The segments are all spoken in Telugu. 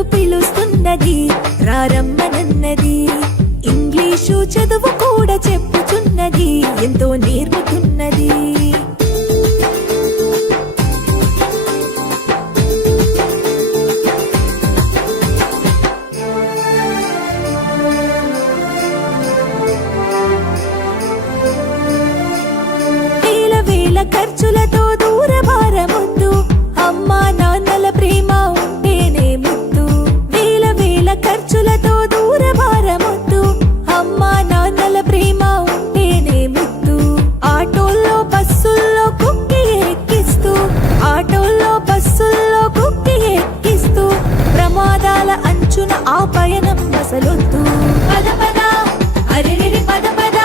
నన్ను పిలుస్తున్నది రారమ్మనన్నది ఇంగ్లీషు చదువు కూడా చెప్పుచున్నది ఎంతో నేర్పుతున్నది. ఖర్చులతో అంచున ఆ పయనం అసలొద్దు. పద పద అరెరెరి పద పద.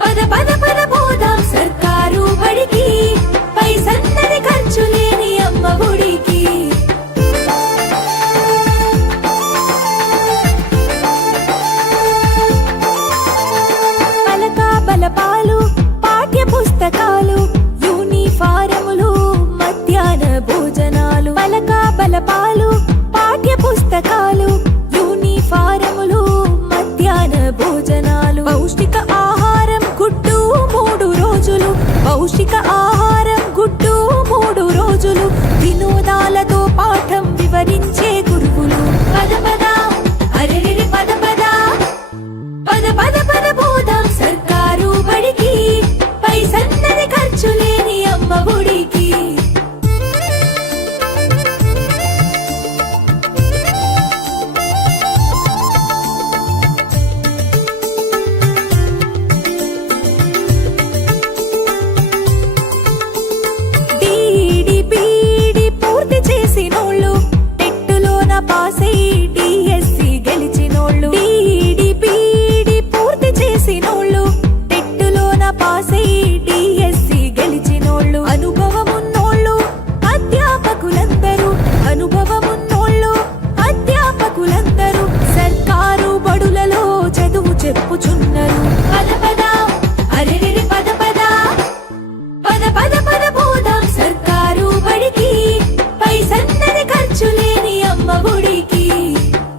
పద పద పద పోదాం సర్కారు బడికి. పై సన్నది ఖర్చు లేని అమ్మ ఒడికి పలక బలపాలు పాఠ్య పుస్తకాలు యూనిఫారములు మధ్యాహ్న భోజనాలు. పలక బలపాలు పౌష్టిక ఆహారం గుడ్డు మూడు రోజులు వినోదాలతో పాఠం వివరించి